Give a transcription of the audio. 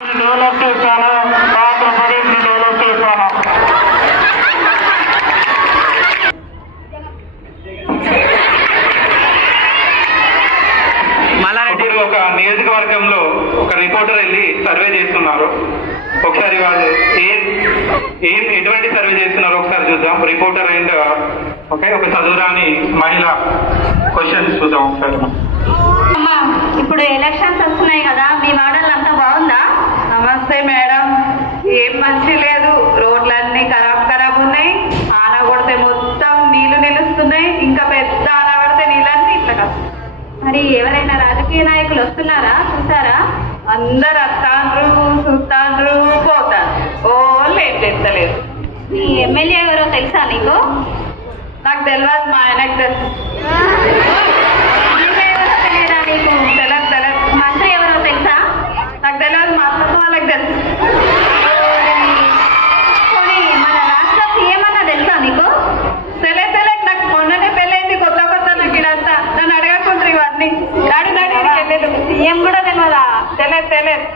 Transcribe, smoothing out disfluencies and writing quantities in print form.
Develop చేశాను, Andhra Pradesh develop చేశాను. ఇప్పుడు ఒక నియోజకవర్గంలో ఒక రిపోర్టర్ వెళ్ళి సర్వే చేస్తున్నారు. ఒకసారి వాళ్ళు ఎటువంటి సర్వే చేస్తున్నారో ఒకసారి చూద్దాం. రిపోర్టర్ అండ్ ఒక చదువురాని మహిళ క్వశ్చన్స్ చూద్దాం ఒకసారి. ఇప్పుడు ఎలక్షన్స్ వస్తున్నాయి కదా, మీ వాడలు అంతా బాగుందా? నమస్తే మేడం, ఏం మంచి లేదు. రోడ్లన్నీ ఖరాబ్ ఉన్నాయి. ఆన కొడితే మొత్తం నీళ్లు నిలుస్తున్నాయి. ఇంకా పెద్ద ఆన పడితే నీళ్ళన్నీ ఇట్లా కదా. మరి ఎవరైనా రాజకీయ నాయకులు వస్తున్నారా, చూసారా? అందరు వస్తాండ్రు, చూస్తాండ్రు, పోతారు. ఓళ్ళు ఏం చేస్తలేదు. మీ ఎమ్మెల్యే ఎవరో తెలుసా నీకు? నాకు తెలియదు, మా ఆయనకు తెలుసు. ఎమ్మెల్యే ఎవరో తెలియదా నీకు? తెలియదు. మంత్రి ఎవరో తెలుసా? నాకు తెలియదు, మా అత్తమ్మ వాళ్ళకి తెలుసు. పోనీ మన రాష్ట్ర సీఎం అన్న తెలుసా నీకు? తెలియదు. నాకు మొన్ననే పెళ్ళైంది, కొత్త నాకు ఇదంతా. నన్ను అడగకుండ్రు ఇవన్నీ. నాడు వెళ్ళలేదు. సీఎం కూడా తెలియదా? తెలియదు.